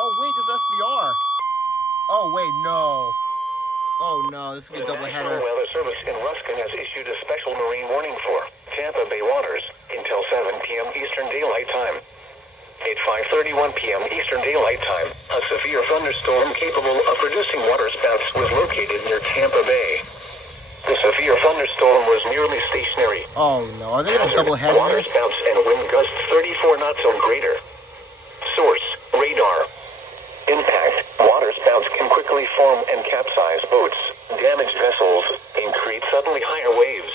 Oh wait, there's SVR. Oh wait, no. Oh no, this will be a doubleheader. The National Weather Service in Ruskin has issued a special marine warning for Tampa Bay waters until 7 p.m. Eastern Daylight Time. At 5:31 p.m. Eastern Daylight Time, a severe thunderstorm capable of producing waterspouts was located near Tampa Bay. The severe thunderstorm was merely stationary. Oh no, are they going to doublehead this? Waterspouts and wind gusts 34 knots or greater. Source: radar. Impact: waterspouts can quickly form and capsize boats, damage vessels, and create suddenly higher waves.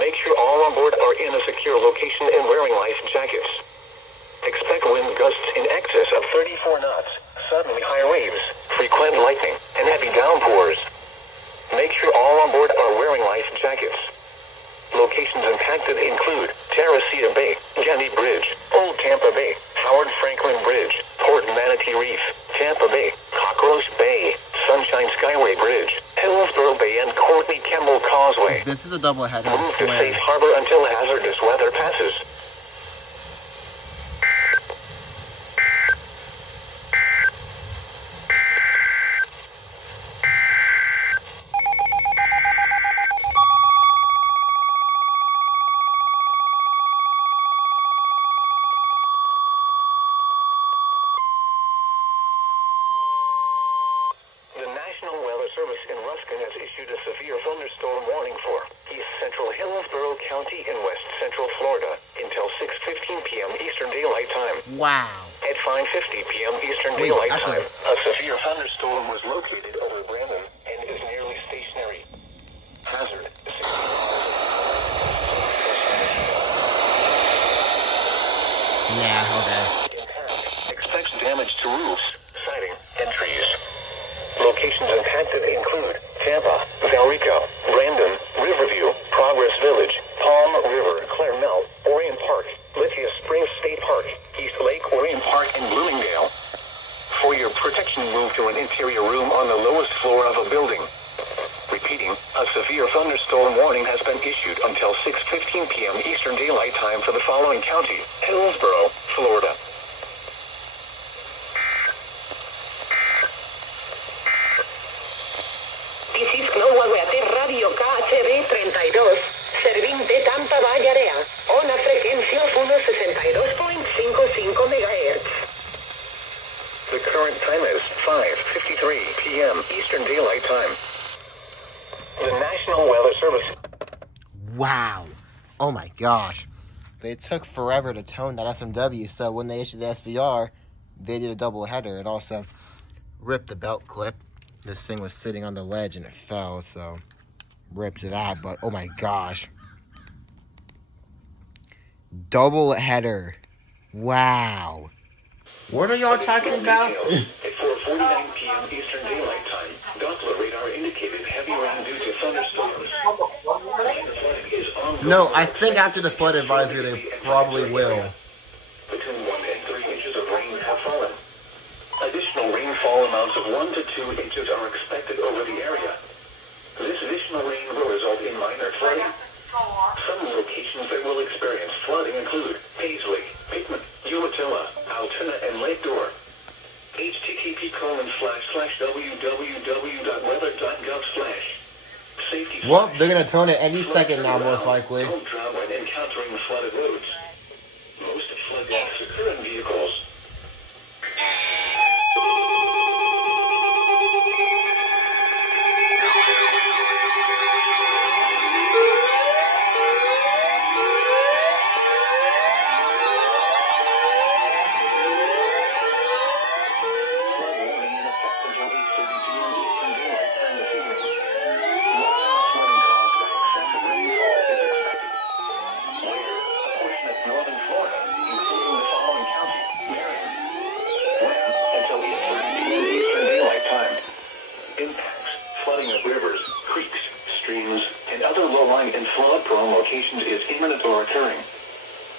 Make sure all on board are in a secure location and wearing life jackets. Expect wind gusts in excess of 34 knots, suddenly high waves, frequent lightning, and heavy downpours. Make sure all on board are wearing life jackets. Locations impacted include Terracea Bay, Jenny Bridge, Old Tampa Bay, Howard Franklin Bridge, Port Manatee Reef, Tampa Bay, Cockroach Bay, Sunshine Skyway Bridge, Hillsborough Bay, and Courtney Campbell Causeway. This is a doubleheader, I Move to swear. safe harbor until hazardous weather passes. The National Weather Service in Ruskin has issued a severe thunderstorm warning for East Central Hillsborough County in West Central Florida until 6:15 p.m. Eastern Daylight Time. Wow. At 5:50 p.m. Eastern Wait, Daylight actually- Time, a severe thunderstorm was located over Brandon and is nearly stationary. Hazard: 60 miles. Yeah, okay. Impact: expects damage to roofs, siding, and trees. Locations impacted include Tampa, Valrico, Brandon, Riverview, Progress Village, Palm River, Claremont, Orion Park, Lithia Springs State Park, East Lake, Orion Park, and Bloomingdale. For your protection, move to an interior room on the lowest floor of a building. Repeating, a severe thunderstorm warning has been issued until 6:15 p.m. Eastern Daylight Time for the following counties: Hillsborough, Florida. This is WWKA Radio KHB 32, servint de Tampa Bay Area, una frecuencia 162.55 MHz. The current time is 5:53 p.m. Eastern Daylight Time. The National Weather Service. Wow. Oh my gosh. They took forever to tone that SMW, so when they issued the SVR, they did a doubleheader. It also ripped the belt clip. This thing was sitting on the ledge and it fell, so ripped that, but oh my gosh. Doubleheader. Wow. What are y'all talking about? At 4:49 p.m. Eastern Daylight Time, Doppler radar indicated heavy rain due to thunderstorms. No, I think after the flood advisory, they probably will. Between 1 and 3 inches of rain have fallen. Additional rainfall amounts of 1 to 2 inches are expected over the area. This additional rain will result in minor flooding. Some locations that will experience flooding include Paisley, Pickman, Umatilla, Altoona, and Lake Door. http://www.weather.gov/ Safety. Well, they're going to tone it any second now, most likely. Don't drown when encountering flooded roads. Most flood deaths occur in vehicles. in flood-prone locations is imminent or occurring.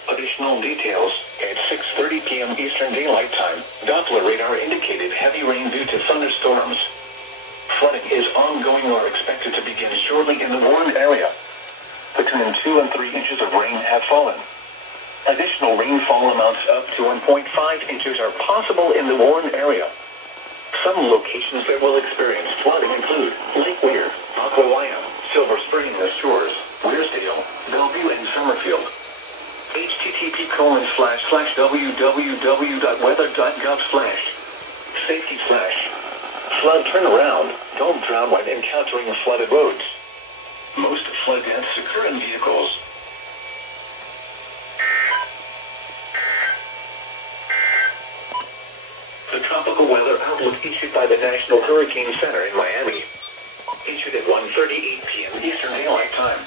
Additional details, at 6:30 p.m. Eastern Daylight Time, Doppler radar indicated heavy rain due to thunderstorms. Flooding is ongoing or expected to begin shortly in the warned area. Between 2 and 3 inches of rain have fallen. Additional rainfall amounts up to 1.5 inches are possible in the warned area. Some locations that will experience flooding include Lake Weir, Aquawaya, Silver Spring and the Shores, Weirsdale, Bellevue, and Summerfield. http://www.weather.gov/safety/flood turnaround. Don't drown when encountering flooded roads. Most flood deaths occur in vehicles. The tropical weather outlook issued by the National Hurricane Center in Miami. Issued at 1:38 p.m. Eastern Daylight Time.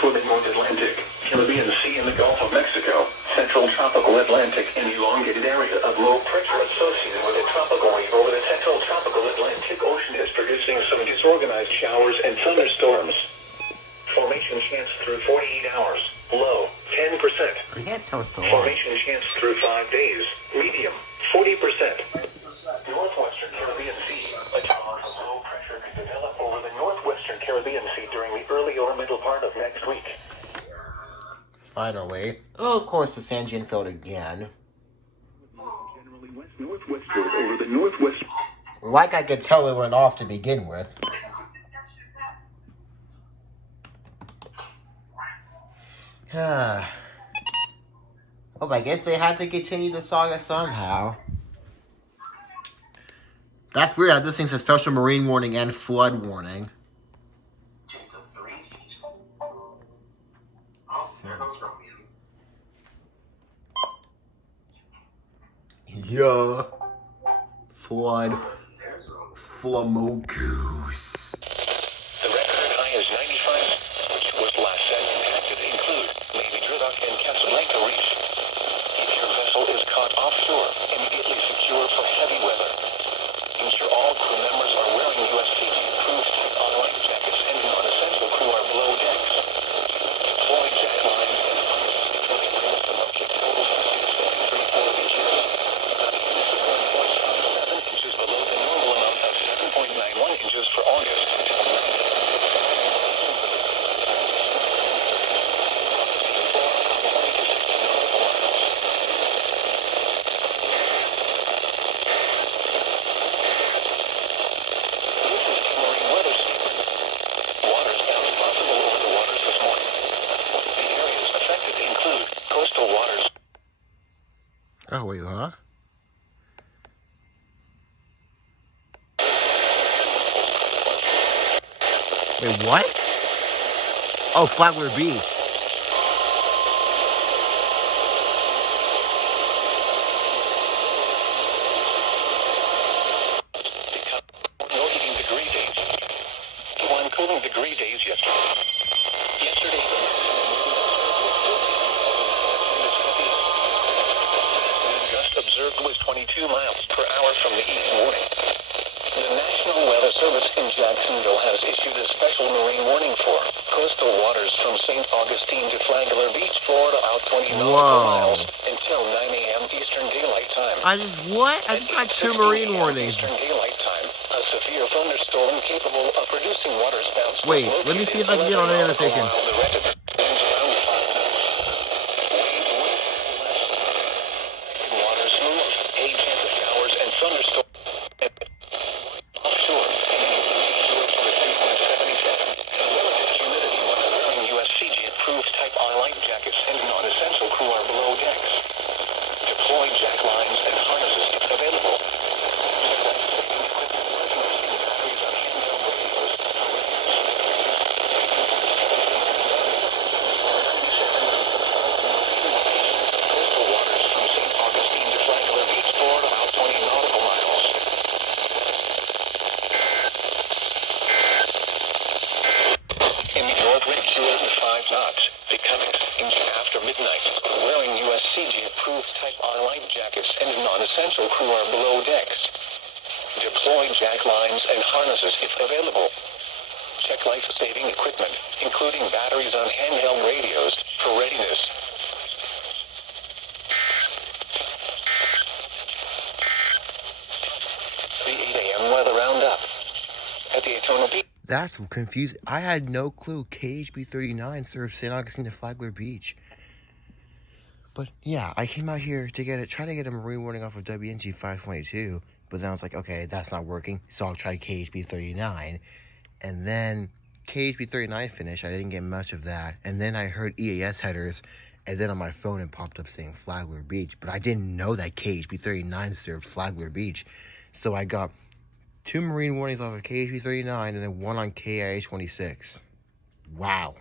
For the North Atlantic, Caribbean Sea and the Gulf of Mexico, Central Tropical Atlantic, and elongated area of low pressure associated with a tropical wave over the Central Tropical Atlantic Ocean is producing some disorganized showers and thunderstorms. Formation chance through 48 hours, low, 10%. You can't tell us to lie. Formation chance through 5 days, medium, 40%. Northwestern Caribbean Sea, a trough of low pressure could develop over the northwestern Caribbean Sea during the early or middle part of next week. Finally. Oh, of course, the San Gian field again. Generally west-northwestward over the northwest. Like I could tell it went off to begin with. Well, I guess they had to continue the saga somehow. That's weird how this thing's a special marine warning and flood warning. Yeah. Flood. Flamocus. The record high is 95, which was last said impacted include Lady Driddock and Casablanca Reef. If your vessel is caught offshore, immediately secure for heavy weather. Ensure all crew members are wearing USCG-approved on-life jackets and non-essential crew are below decks. Deploy jack lines and harnesses to locate total from 6.34 inches. 1.7 inches below the normal amount of 7.91 inches for August until 9. Oh, wait, huh? Wait, what? Oh, Flagler Beach. No heating degree days. 1 cooling degree days yesterday. Observed was 22 miles per hour from the east warning. The National Weather Service in Jacksonville has issued a special marine warning for coastal waters from St. Augustine to Flagler Beach, Florida, out 20 nautical miles until 9 a.m. Eastern Daylight Time. I just got 2 marine warnings. Eastern Daylight Time, a severe thunderstorm capable of producing water spouts. Wait, let me see if I can get on the other station. Check life-saving equipment, including batteries on handheld radios, for readiness. The 8 a.m. weather roundup at Daytona Beach. That's confusing. I had no clue KHB 39 served St. Augustine to Flagler Beach. But yeah, I came out here to try to get a marine warning off of WNG 522. But then I was like, okay, that's not working. So I'll try KHB 39. And then KHB 39 finished. I didn't get much of that. And then I heard EAS headers. And then on my phone it popped up saying Flagler Beach. But I didn't know that KHB 39 served Flagler Beach. So I got 2 marine warnings off of KHB 39 and then 1 on KIA 26. Wow.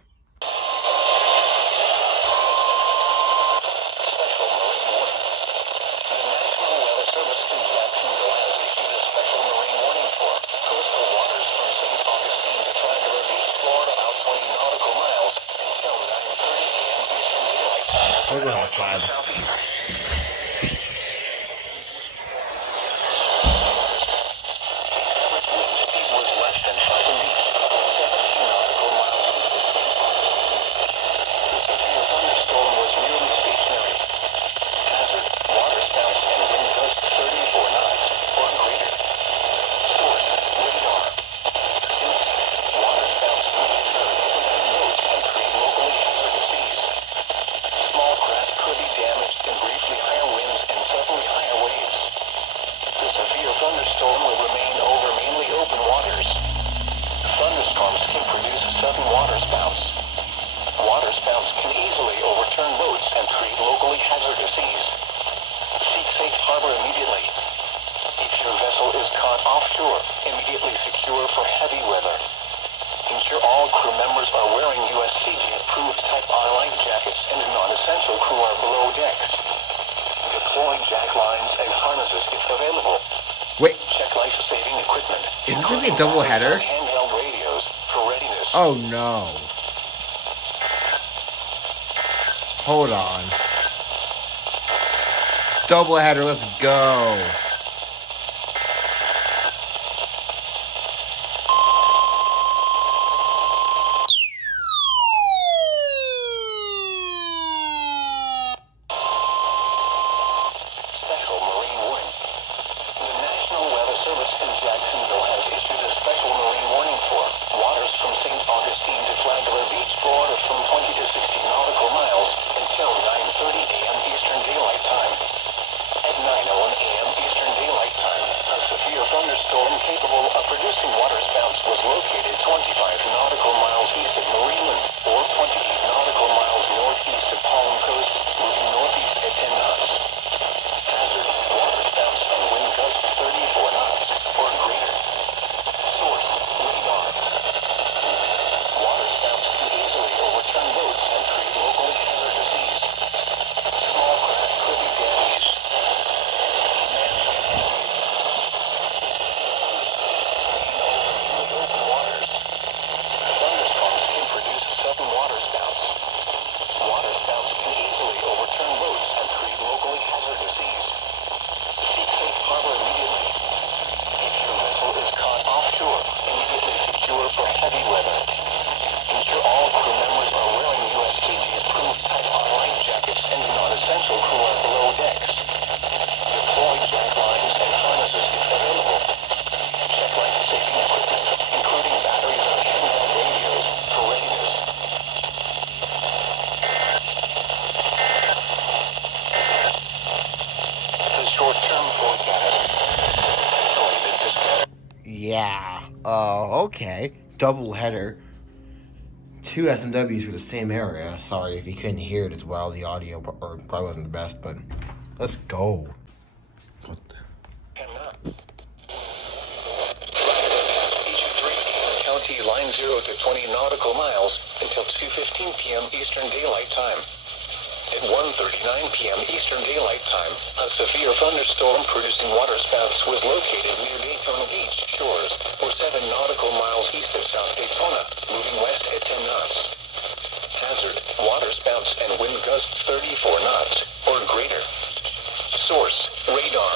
We'll go outside. Thunderstorm will remain over mainly open waters. Thunderstorms can produce sudden waterspouts. Waterspouts can easily overturn boats and create locally hazardous seas. Seek safe harbor immediately. If your vessel is caught offshore, immediately secure for heavy weather. Ensure all crew members are wearing USCG-approved Type R life jackets and non-essential crew are below decks. Deploy jack lines and harnesses if available. Wait. Check life-saving equipment. Is this going to be a double header? Handheld radios for readiness. Oh no. Hold on. Double header, let's go. Thunderstorm capable of producing waterspouts was located 25 nautical miles east of Marineland, or 28 nautical miles northeast of Palm Coast, moving northeast at 10 knots. Hazard: waterspouts and wind gusts 34 knots or greater. Source: radar. Waterspouts can easily overturn boats and create locally hazardous seas. Small craft could be damaged. Waterspouts can easily overturn boats and create locally hazardous seas. Seek safe harbor immediately. If your vessel is caught offshore, immediately secure for heavy weather. Ensure all crew members are wearing USCG-approved Type R life jackets and non-essential crew are below decks. Deploy jack lines and harnesses if available. Check life-saving equipment, including batteries and handheld radios, for readiness. Short-term forecast. Yeah. Okay. Double header. 2 SMWs for the same area. Sorry if you couldn't hear it as well. The audio probably wasn't the best, but let's go. What the? County line 0 to 20 nautical miles until 2:15 p.m. Eastern Daylight Time. At 1:39 p.m. Eastern Daylight Time, a severe thunderstorm producing waterspouts was located near Daytona Beach shores, or 7 nautical miles east of South Daytona, moving west at 10 knots. Hazard: waterspouts and wind gusts 34 knots or greater. Source: radar.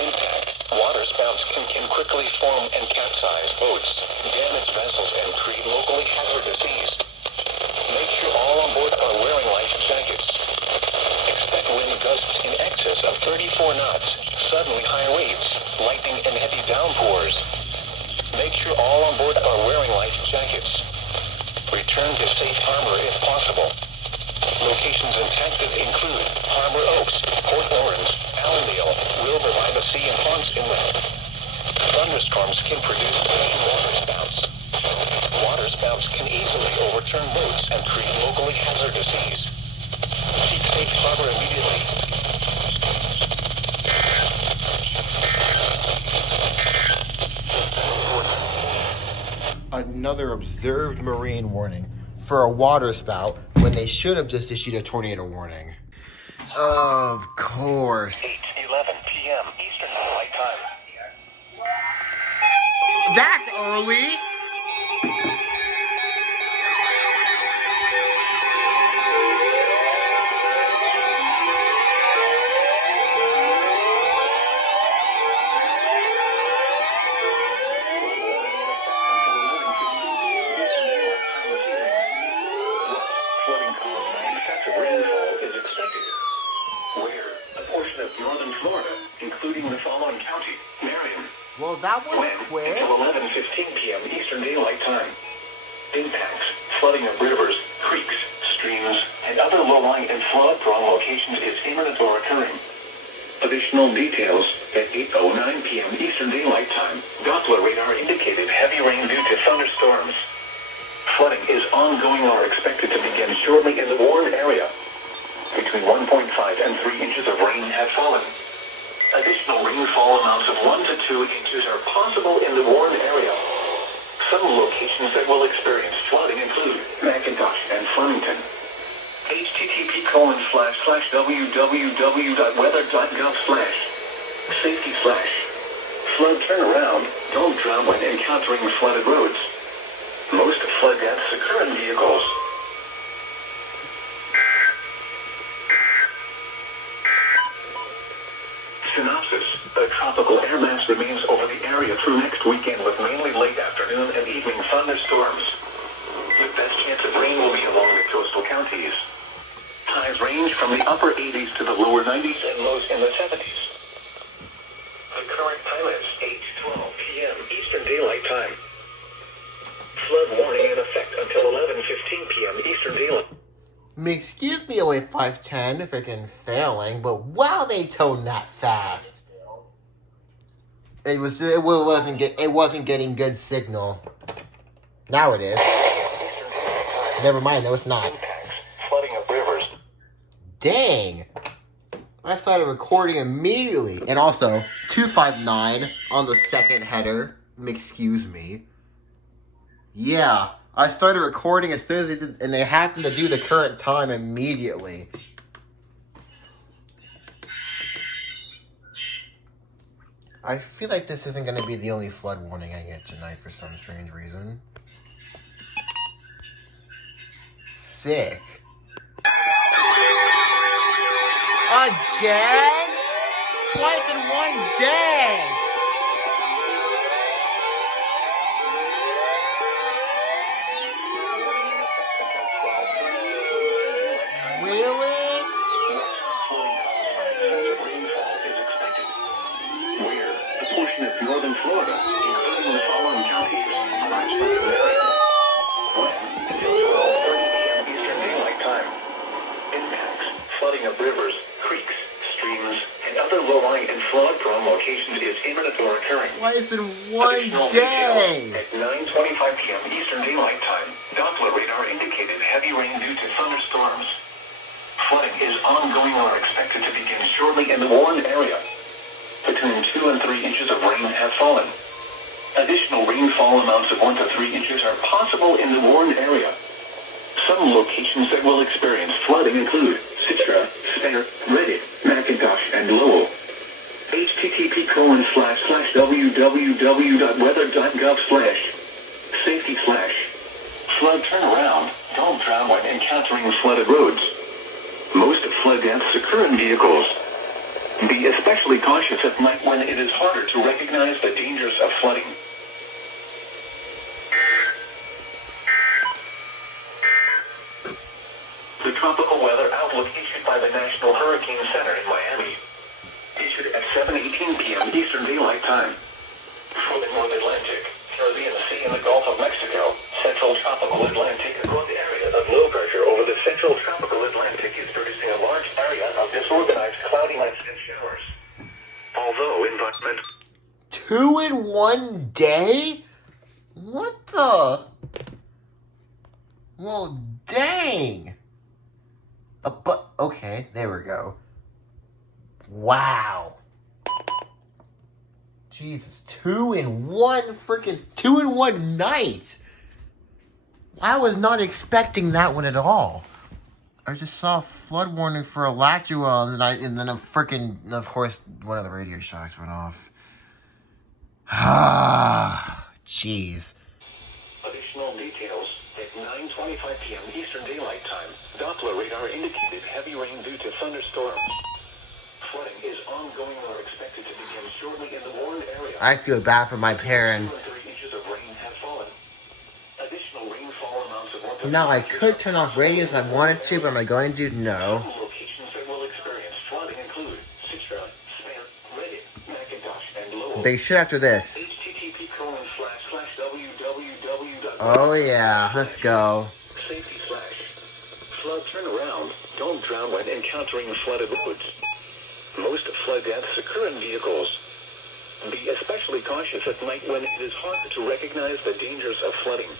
Impact: waterspouts can quickly form and capsize boats, damage vessels and another observed marine warning for a water spout when they should have just issued a tornado warning. Of course. 8:11 p.m. Eastern Daylight Time. That's early. Flooding caused by excessive rainfall is expected. Where? A portion of northern Florida, including the following county: Marion. Well, that was When? quick. Until 11:15 p.m. Eastern Daylight Time. Impacts: flooding of rivers, creeks, streams, and other low-lying and flood-prone locations is imminent or occurring. Additional details: at 8:09 p.m. Eastern Daylight Time, Doppler radar indicated heavy rain due to thunderstorms. Flooding is ongoing or expected to begin shortly in the Warren area. Between 1.5 and 3 inches of rain have fallen. Additional rainfall amounts of 1 to 2 inches are possible in the Warren area. Some locations that will experience flooding include McIntosh and Flemington. http://www.weather.gov/safety/ flood turnaround, don't drown when encountering flooded roads. Most flood deaths occur in vehicles. Synopsis: a tropical air mass remains over the area through next weekend with mainly late afternoon and evening thunderstorms. The best chance of rain will be along the coastal counties. Highs range from the upper 80s to the lower 90s and lows in the 70s. The current time is 8:12 p.m. Eastern Daylight Time. Flood warning in effect until 11:15 p.m. Eastern Daylight. Excuse me, OA 510, freaking failing, but wow, they toned that fast. It wasn't getting good signal. Now it is. Never mind, no, it's not. Impacts: flooding of rivers. Dang. I started recording immediately. And also, 259 on the second header. Excuse me. Yeah, I started recording as soon as they did, and they happened to do the current time immediately. I feel like this isn't going to be the only flood warning I get tonight for some strange reason. Sick. Again? Twice in one day! Really? Where? A portion of northern Florida, including the following counties, are expected to vary. When? Until 12:30 p.m. Eastern Daylight Time. Impacts: flooding of rivers, creeks, streams, and other low-lying and flood-prone locations is imminent or occurring. Twice in one Additional day! details: at 9:25 p.m. Eastern Daylight Time, Doppler radar indicated heavy rain due to thunderstorms. Flooding is ongoing or expected to begin shortly in the Warren area. Between 2 and 3 inches of rain have fallen. Additional rainfall amounts of 1 to 3 inches are possible in the Warren area. Some locations that will experience flooding include Citra, Spare, Reddit, McIntosh, and Lowell. http://www.weather.gov/safety/ flood turnaround, don't drown when encountering flooded roads. Most flood deaths occur in vehicles. Be especially cautious at night when it is harder to recognize the dangers of flooding. The tropical weather outlook issued by the National Hurricane Center in Miami. Issued at 7:18 p.m. Eastern Daylight Time. For the North Atlantic, Caribbean Sea and the Gulf of Mexico, Central Tropical Atlantic, a broad area of low pressure over the Central Tropical Atlantic is producing a large area of disorganized cloudiness and showers. Although environment... 2 in 1 day? What the? Well, dang. But, okay, there we go. Wow. Jesus, 2 in 1 night. I was not expecting that one at all. I just saw a flood warning for Alachua, and then a freaking, of course, one of the radio shocks went off. Ah, jeez. Additional details at 9:25 p.m. Eastern Daylight Time. Doppler radar indicated heavy rain due to thunderstorms. Flooding is ongoing or expected to begin shortly in the warned area. I feel bad for my parents. 3 inches of rain have fallen. Additional rainfall amounts of 1 to Now, I 3 inches could turn off radio if I wanted to, but am I going to? No. Some locations that will experience flooding include Citra, Span, Reddit, Macintosh, and Lowell. They should after this. http://www. Oh, yeah. Let's go. Safety / flood turnaround. Don't drown when encountering flooded roads. Most flood deaths occur in vehicles. Be especially cautious at night when it is hard to recognize the dangers of flooding.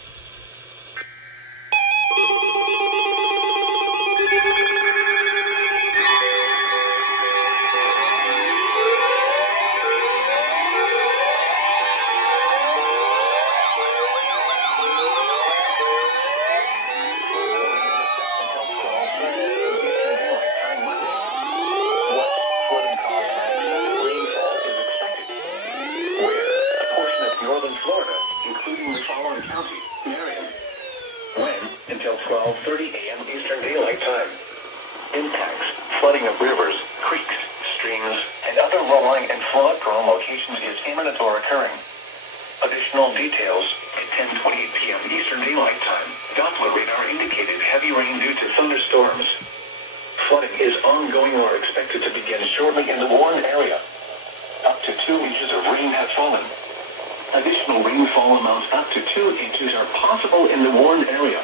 Florida, including the following county, Marion. When? Until 12:30 a.m. Eastern Daylight Time. Impacts, flooding of rivers, creeks, streams, and other low-lying and flood-prone locations is imminent or occurring. Additional details at 10:28 p.m. Eastern Daylight Time. Doppler radar indicated heavy rain due to thunderstorms. Flooding is ongoing or expected to begin shortly in the warned area. Up to 2 inches of rain have fallen. Additional rainfall amounts up to 2 inches are possible in the warned area.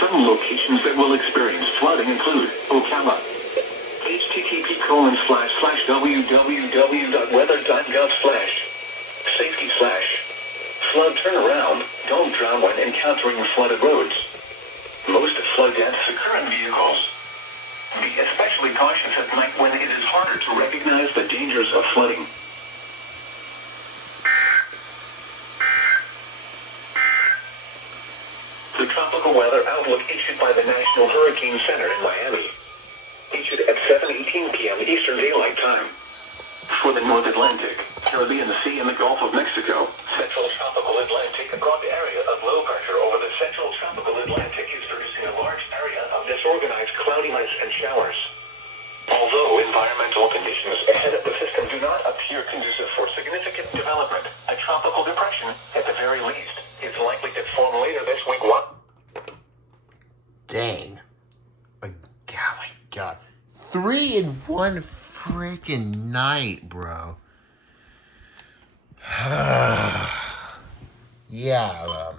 Some locations that will experience flooding include Ocala. http://www.weather.gov/ safety / flood turnaround. Don't drown when encountering flooded roads. Most flood deaths occur in vehicles. Be especially cautious at night when it is harder to recognize the dangers of flooding. The tropical weather outlook issued by the National Hurricane Center in Miami. Issued at 7:18 p.m. Eastern Daylight Time. For the North Atlantic, Caribbean Sea and the Gulf of Mexico, Central Tropical Atlantic, a broad area of low pressure over the Central Tropical Atlantic is producing a large area of disorganized cloudiness and showers. Although environmental conditions ahead of the system do not appear conducive for significant development, a tropical depression, at the very least, is likely to form later this week. Dang. Oh my god. 3 in 1 freaking night, bro. Yeah,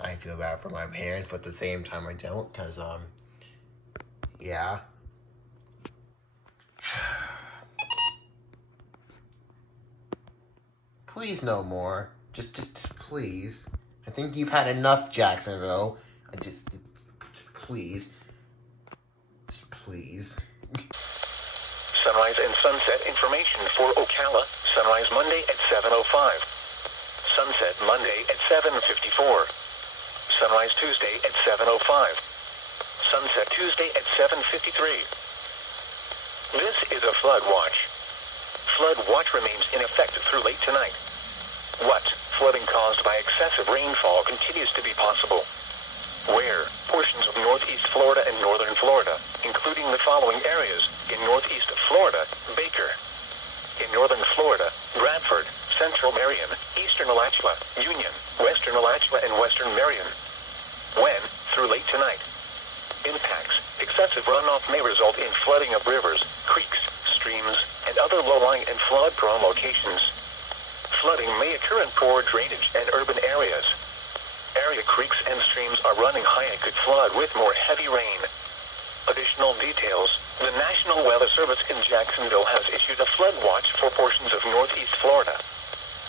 I feel bad for my parents, but at the same time I don't, because, yeah. Please no more. Just please. I think you've had enough, Jacksonville. Please. Just please. Sunrise and sunset information for Ocala. Sunrise Monday at 7:05. Sunset Monday at 7:54. Sunrise Tuesday at 7:05. Sunset Tuesday at 7:53. This is a flood watch. Flood watch remains in effect through late tonight. What? Flooding caused by excessive rainfall continues to be possible. Where? Portions of northeast Florida and northern Florida, including the following areas: in northeast Florida, Baker; in northern Florida, Bradford, central Marion, eastern Alachua, Union, western Alachua, and western Marion. When? Through late tonight. Impacts: excessive runoff may result in flooding of rivers, creeks, streams, and other low-lying and flood-prone locations. Flooding may occur in poor drainage and urban areas. Area creeks and streams are running high and could flood with more heavy rain. Additional details: the National Weather Service in Jacksonville has issued a flood watch for portions of northeast Florida.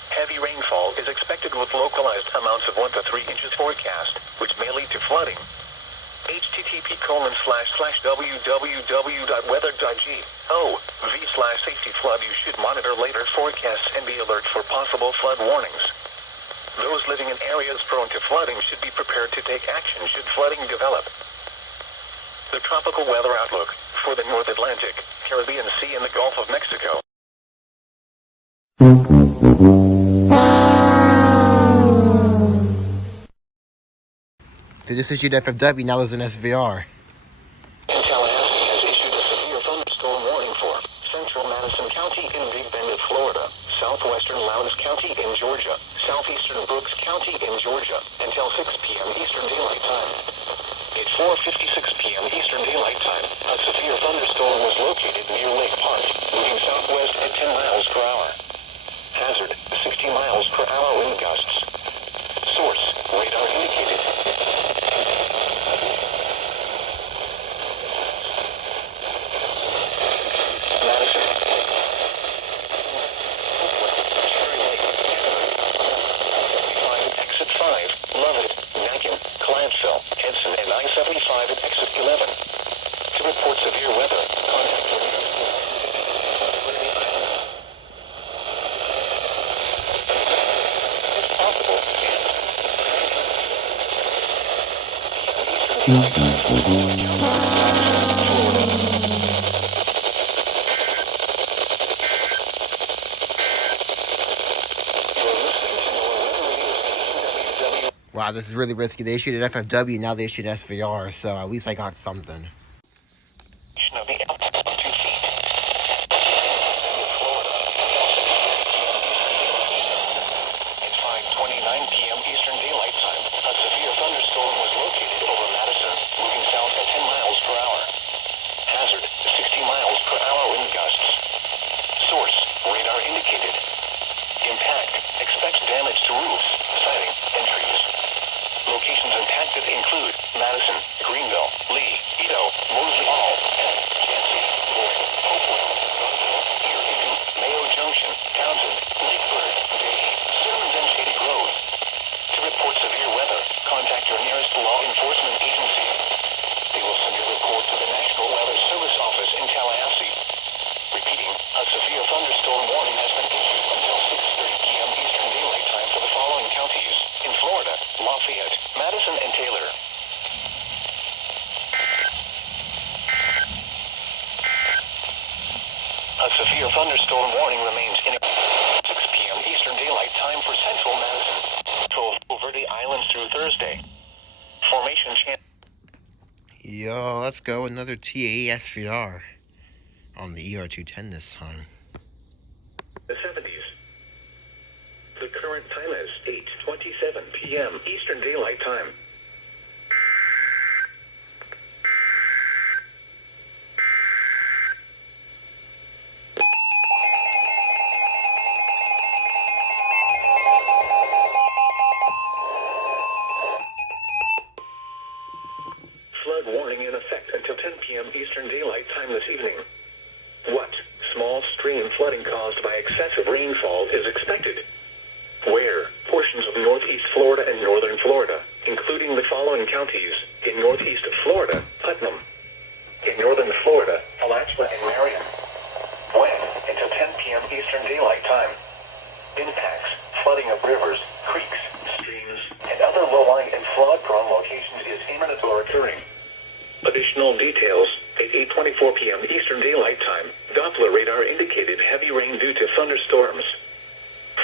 Heavy rainfall is expected with localized amounts of 1 to 3 inches forecast, which may lead to flooding. http://www.weather.gov/safety flood. You should monitor later forecasts and be alert for possible flood warnings. Those living in areas prone to flooding should be prepared to take action should flooding develop. The tropical weather outlook for the North Atlantic, Caribbean Sea, and the Gulf of Mexico. They just issued FFW, now there's an SVR. And Tallahassee has issued a severe thunderstorm warning for central Madison County in Big Bend, Florida, southwestern Lowndes County in Georgia, southeastern Brooks County in Georgia, until 6 p.m. Eastern Daylight Time. At 4:56 p.m. Eastern Daylight Time, a severe thunderstorm was located near Lake Park, moving southwest at 10 miles per hour. Hazard, 60 miles per hour wind gusts. Source, radar indicated. Madison. Exit 5, Lovett, Macon, Clientsville, Henson, and I-75 at exit 11. To report severe weather, contact the Wow, this is really risky. They issued an FFW, now they issued an SVR, so at least I got something. Locations impacted include Madison, Greenville, Lee, Edo, Mosley Hall, Chansey, Boyd, Hopewell, Rockville, Erie, Mayo Junction, Townsend, Lakeford, Bay, Simmons, and Shady Grove. To report severe weather, contact your nearest law enforcement agency. They will send your report to the National Weather Service Office in Tallahassee. Repeating, a severe thunderstorm warning has been issued until 6:30 p.m. Eastern Daylight Time for the following counties in Florida: Lafayette, Madison, and Taylor. A severe thunderstorm warning remains in 6 p.m. Eastern Daylight Time for central Madison, Central Verde Islands through Thursday. Formation chance. Yo, let's go. Another TAE SVR on the ER210 this time. The 70s. The current time is 8:27 p.m. Eastern Daylight Time. Flood warning in effect until 10 p.m. Eastern Daylight Time this evening. What small stream flooding caused by excessive rainfall is expected? Where portions of northeast Florida and northern Florida, including the following counties: in northeast Florida, Putnam; in northern Florida, Alachua and Marion. When until 10 p.m. Eastern Daylight Time. Impacts: flooding of rivers, creeks, streams, and other low-lying and flood-prone locations is imminent or occurring. Additional details: at 8:24 p.m. Eastern Daylight Time, Doppler radar indicated heavy rain due to thunderstorms.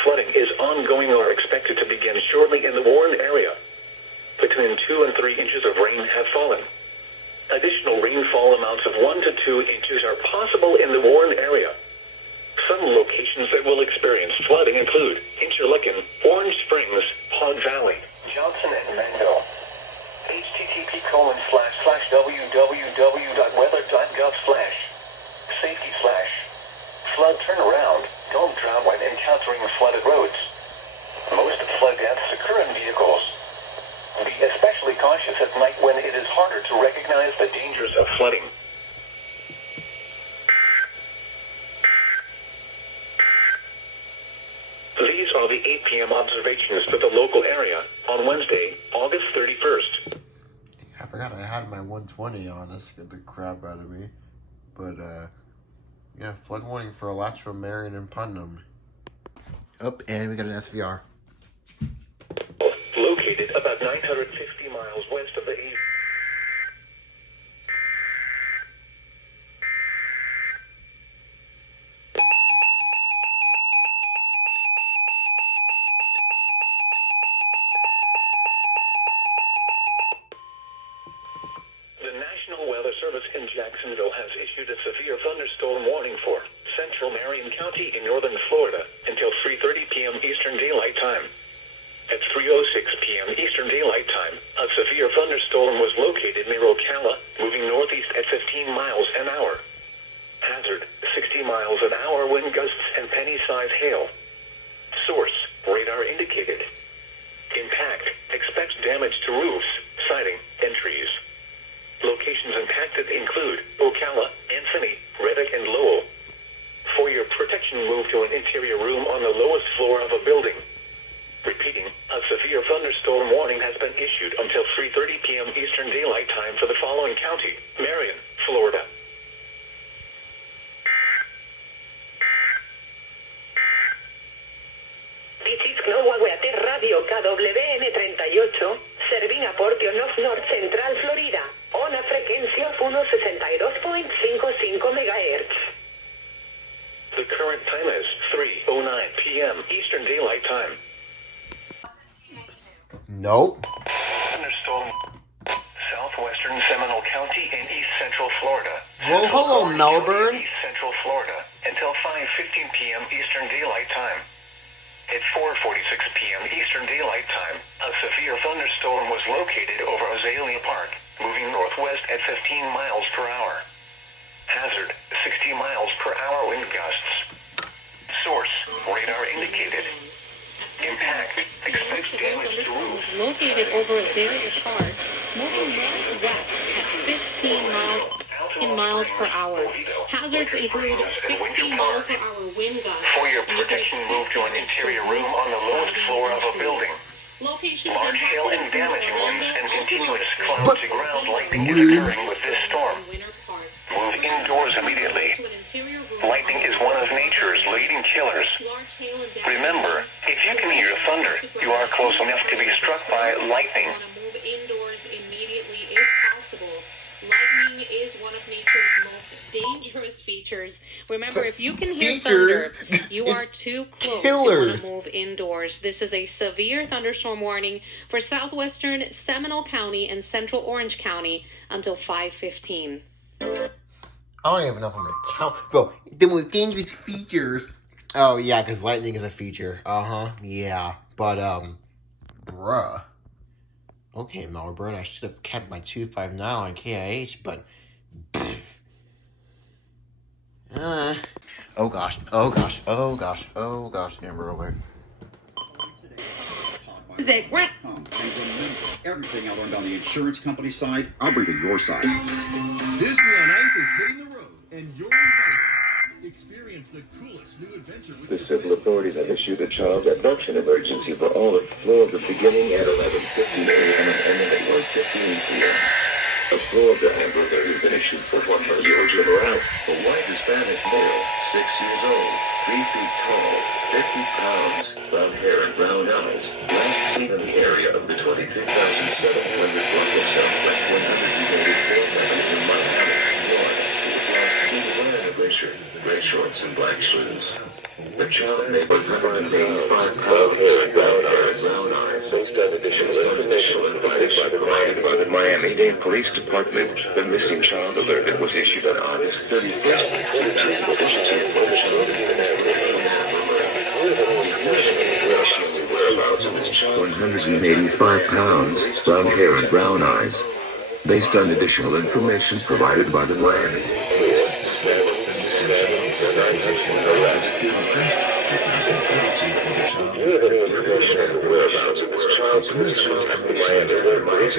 Flooding is ongoing or expected to begin shortly in the Warren area. Between 2 and 3 inches of rain have fallen. Additional rainfall amounts of 1 to 2 inches are possible in the Warren area. Some locations that will experience flooding include Interlaken, Orange Springs, Hog Valley, Johnson, and Mango. http://www.weather.gov/safety/flood turnaround. Don't drown when encountering flooded roads. Most flood deaths occur in vehicles. Be especially cautious at night when it is harder to recognize the dangers of flooding. These are the 8 p.m. observations for the local area on Wednesday, August 31st. I forgot I had my 120 on. That scared the crap out of me. But, yeah, flood warning for Alachua, Marion, and Putnam. Oh, and we got an SVR. 950 miles west of the E. The National Weather Service in Jacksonville has issued a severe thunderstorm warning for central Marion County in northern Florida until 3:30 p.m. Eastern Daylight Time. At 3:06 p.m. Eastern Daylight Time, a severe thunderstorm was located near Ocala, moving northeast at 15 miles an hour. Hazard, 60 miles an hour wind gusts and penny-size hail. Source, radar indicated. Impact, expect damage to roofs, siding, and trees. Locations impacted include Ocala, Anthony, Reddick, and Lowell. For your protection, move to an interior room on the lowest floor of a building. Repeating, a severe thunderstorm warning has been issued until 3:30 p.m. Eastern Daylight Time for the following county: Marion, Florida. WWKA Radio KWN38, serving a portion of North Central Florida, on a frequency of 162.55 MHz. The current time is 3:09 p.m. Eastern Daylight Time. Nope. Thunderstorm, southwestern Seminole County in east central Florida. Well, hello, County, Melbourne. East central Florida until 5:15 p.m. Eastern Daylight Time. At 4:46 p.m. Eastern Daylight Time, a severe thunderstorm was located over Azalea Park, moving northwest at 15 miles per hour. Hazard, 60 miles per hour wind gusts. Source, radar indicated. Impact, expect damage to roofs. Located over Azalea Park, moving northwest at 15 miles per hour. Hazards include 60 mile per hour wind gusts. For your protection, move to an interior room on the lowest floor of a building. Locations Large hail and damaging winds and continuous But- cloud-to-ground lightning is occurring with this storm. Move indoors immediately. Lightning is one of nature's leading killers. Remember, if you can hear thunder, you are close enough to be struck by lightning. Move indoors immediately if possible. Lightning is one of nature's most dangerous features. Remember, if you can hear Features? thunder, you It's are too close killers. to want to move indoors. This is a severe thunderstorm warning for southwestern Seminole County and central Orange County until 5:15. I don't even know if I'm gonna count. Bro, the most dangerous features. Oh, yeah, because lightning is a feature. Yeah. But, bruh. Okay, Melbourne, I should have kept my 259 on KIH, but. Oh gosh, Amber Alert. Is it right? And remember, everything I learned on the insurance company side, I'll bring to your side. Disney on Ice is hitting the road, and you're invited. Experience the coolest new adventure with The civil authorities have issued a child abduction emergency for all of Florida beginning at 11:15 a.m. and ending at 1:15 p.m. A Florida Amber Alert has been issued for one Georgia Morales, a white Hispanic male, 6 years old, 3 feet tall, 50 pounds, brown hair and brown eyes, last seen in the area of the 23,700 block of Southwest 100 United Fair Avenue in Miami, Florida. He was last seen wearing a gray shirt, gray shorts, and black shoes. The child may be 185 pounds, brown eyes, based on additional information provided by the Miami-Dade Police Department. The missing child alert that was issued on August 31st. Deficiency of the child has been whereabouts of this child. 185 pounds, brown hair and brown eyes. Based on additional information provided by the Miami If you have any information on the whereabouts of this child, please contact the Miami-Dade Police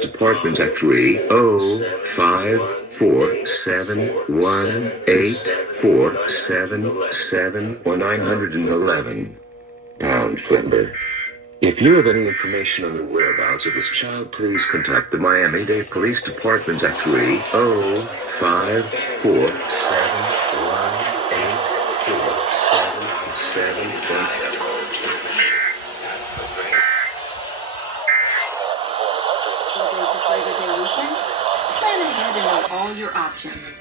Department at 30547184771 pound Flimber. If you have any information on the whereabouts of this child, please contact the Miami-Dade Police Department at 30547184771. qualified and know all your options.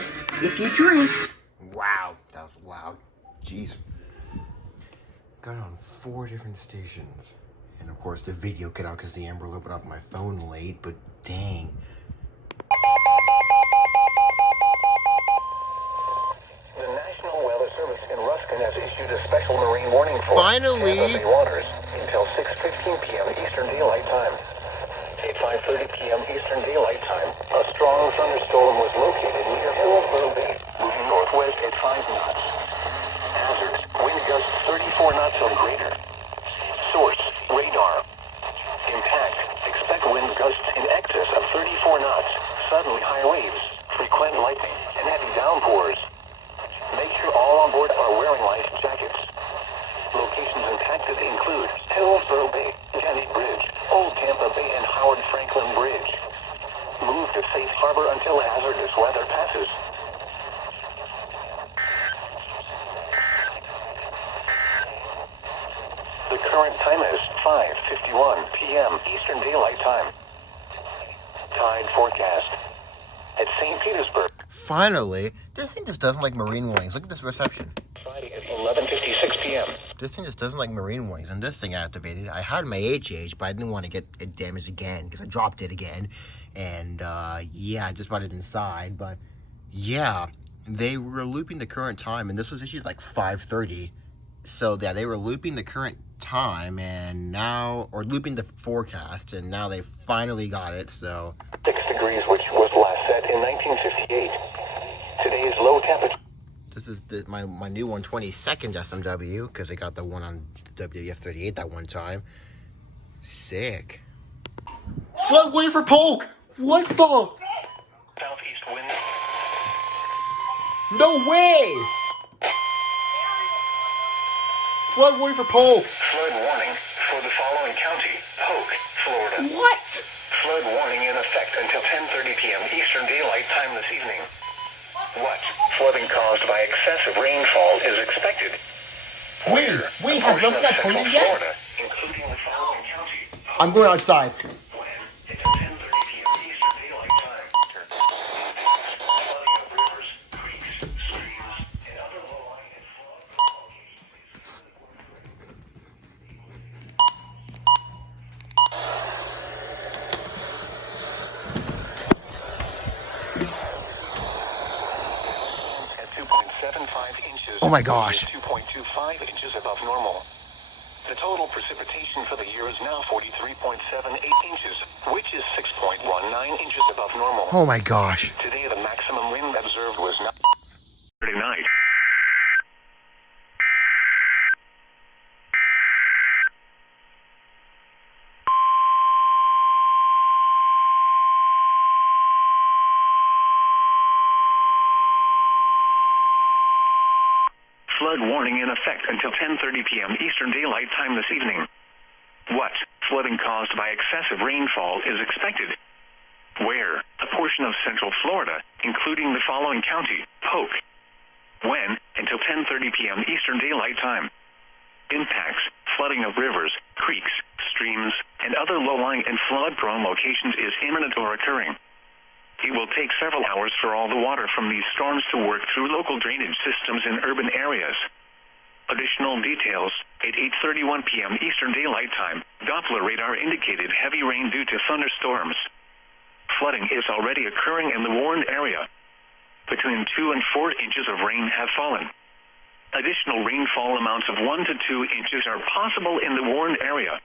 If you drink... Wow, that was loud. Jeez. Got on 4 different stations. And of course the video cut out because the Amber Alert went off my phone late, but dang. The National Weather Service in Ruskin has issued a special marine warning for Finally! Tampa Bay waters until 6:15 p.m. Eastern Daylight Time. At 5:30 p.m. Eastern Daylight Time, a strong thunderstorm was located near Hillsborough Bay, moving northwest at 5 knots. Hazards, wind gusts 34 knots or greater. Source, radar. Impact, expect wind gusts in excess of 34 knots, suddenly high waves, frequent lightning, and heavy downpours. Make sure all on board are wearing life jackets. Locations impacted include Hillsborough Bay, Jenny Bridge, Old Tampa Bay, and Howard Franklin Bridge. Move to safe harbor until hazardous weather passes. The current time is 5:51 p.m. Eastern Daylight Time. Tide forecast. At St. Petersburg. Finally, this thing just doesn't like marine warnings. Look at this reception. Friday at 11:56 p.m. This thing just doesn't like marine warnings. And this thing activated. I had my HH, but I didn't want to get it damaged again because I dropped it again. And yeah, I just brought it inside. But yeah, they were looping the current time, and this was issued like 5:30. So yeah, they were looping the current time, and now, or looping the forecast, and now they finally got it. So 6 degrees, which was last set in 1958. Today's low temperature. this is my new 122nd SMW because I got the one on WF 38 that one time. Sick. Flood waiting for poke. What the? Southeast wind. No way. Flood warning for Polk. Flood warning for the following county: Polk, Florida. What? Flood warning in effect until 10:30 p.m. Eastern Daylight Time this evening. What? Flooding caused by excessive rainfall is expected. Wait, has nothing got told you yet? Florida, including the following county. I'm going outside. When? Until 10:30 p.m. Eastern Daylight Time. Flooding of rivers, creeks, streams, and other low-lying and flood-prone at 2.75 inches. Oh my gosh. 2.25 inches above normal. The total precipitation for the year is now 43.78 inches, which is 6.19 inches above normal. Oh my gosh. Today, the maximum wind observed was Saturday night. Flood warning in effect until 10:30 p.m. Eastern Daylight Time this evening. What? Flooding caused by excessive rainfall is expected. Where? A portion of central Florida, including the following county: Polk. When? Until 10:30 p.m. Eastern Daylight Time. Impacts: flooding of rivers, creeks, streams, and other low-lying and flood-prone locations is imminent or occurring. It will take several hours for all the water from these storms to work through local drainage systems in urban areas. Additional details: at 8:31 p.m. Eastern Daylight Time, Doppler radar indicated heavy rain due to thunderstorms. Flooding is already occurring in the warned area. Between 2 and 4 inches of rain have fallen. Additional rainfall amounts of 1 to 2 inches are possible in the warned area.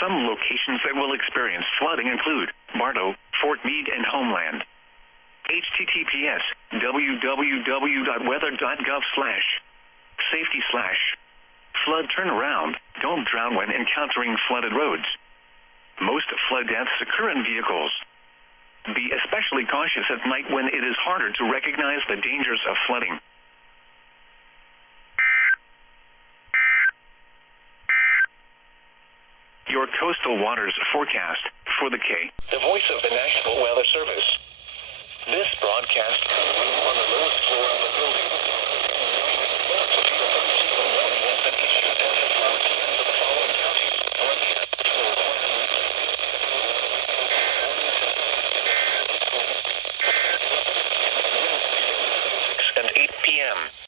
Some locations that will experience flooding include Bartow, Fort Meade, and Homeland. https://www.weather.gov/safety/flood turnaround. Don't drown when encountering flooded roads. Most flood deaths occur in vehicles. Be especially cautious at night when it is harder to recognize the dangers of flooding. Your coastal waters forecast for the K. The voice of the National Weather Service. This broadcast on the lowest floor of a building. p.m.